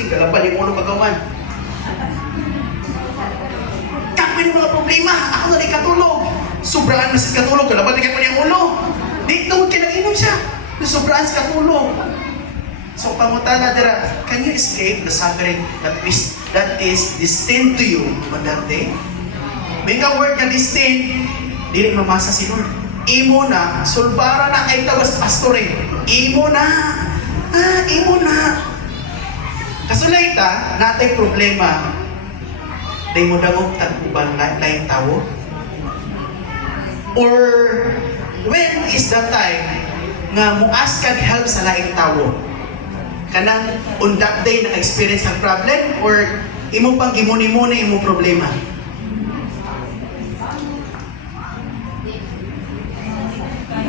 sige, galapan yung ulo pagkawan. Kapin yung mga problema, ako na rin katulog. Sobraan na siya katulog, galapan na kayo yung ulo. Di tungod kayo nag-inom siya. Sobraan sa katulog. So, pangutana dira, can you escape the suffering that is destined to you on that day? May ka word nga destined, dili mamasa si Lord. Imo na, sulbara na kay tawas pastore. Imo na. Imo na. Kasulay ta, natay problema. Day mo dangog tag-uban laing tawo? Or when is the time nga muas kag help sa laing tawo? Kanang on that day na-experience kang problem or imo pang gimuni-muni imo problema?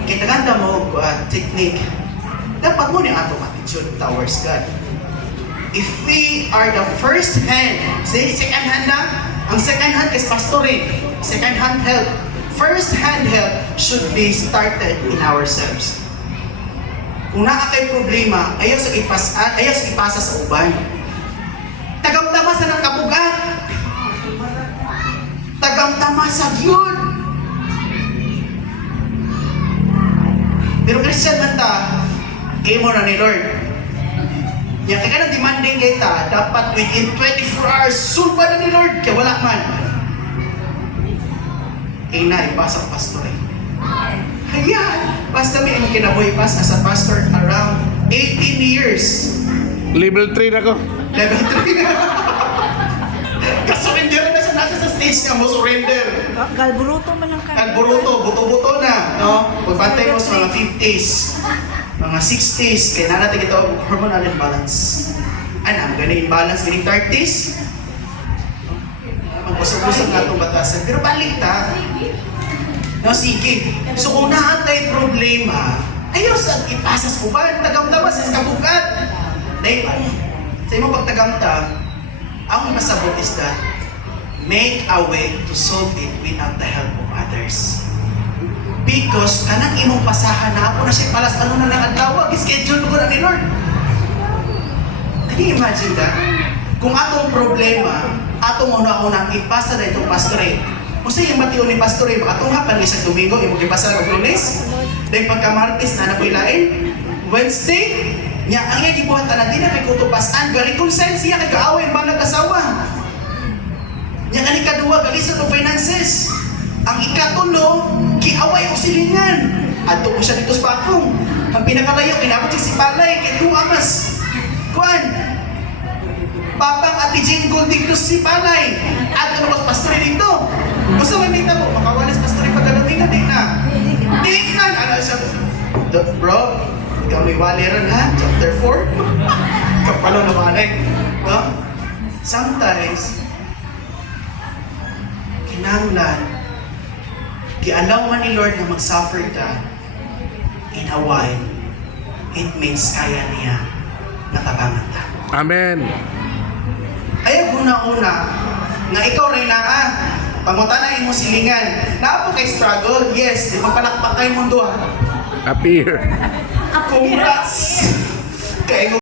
Kita ganda mo technique. Dapat mo ni atong attitude towards God. If we are the first hand, say second hand na, ang second hand is pastoring, second hand help. First hand help should be started in ourselves. Kung naa kay problema, ayaw sa ipasa sa uban. Tagamtama sa nakabugat. Tagamtama sa Diyod. Pero Christian man ta, imo na ni Lord. Yan kaya na demanding kita, dapat within 24 hours, sulba na ni Lord, kaya wala man. Na, ipasa ang pastor eh. Ayan, basta may ang kinabuhi pas as a pastor around 18 years. Level 3 na ko. Level 3. Kasurrender na siya, nasa sa stage nga mo, surrender. Galburuto man lang kayo. Kalburuto, buto-buto na, no? Pagbantay mo sa mga 50s, mga 60s, kaya na natin ito, hormonal imbalance. Ano, ganing imbalance, ganing 30s. Magpusog-pusog nga itong batasan. Pero balik ta. No, sige. So kung naatay problema, ayaw sa ipasa sa uban, tagamta sa kabugat. Dahil kung sa imong pagtagamta, ang masabot is that make a way to solve it without the help of others. Because kanang imong pasahan na ako na siya palas ano na nakadawag, schedule ko na ni Lord. Can you imagine that? Kung atong problema, atong una-una ipasa na itong pastorate. Kung sa yung matiyo ni pastorate, atong hapan isang Domingo, imong ipasa ng Lunes, dahil pagka-Martes na nakuilain, Wednesday, niya ang iyang gibuhatan na di na kay kutupasan, ga-reconcile siya kay kaaway ba nag-asawa. Niya ang ikaduwa, galisan ng finances. Ang ikatulo, kiaway o silingan. Adto ko siya dito sa pakong. Ang pinakalayo, kinabot siya si Palay, kay Tuamas. Kuan, Papang Ate Jane Gold dito si Palay. At ano mas pastor dito? Gusto mo dito mo, makawalis pastor yung pagkalamingan, di na. Di na! Ano siya? Bro, ikaw may waliran ha? Chapter 4? Kapalo na manay. No? Sometimes, kinanglan, kialaw man ni Lord na mag-suffer ka, in a while, it means kaya niya natabangan ka. Amen. Ayaw una-una, nga ikaw rin pangutanain mo silingan. Naapo kay struggle? Yes, di magpalakpak kayo mundo ha. Appear. Congrats! Kaya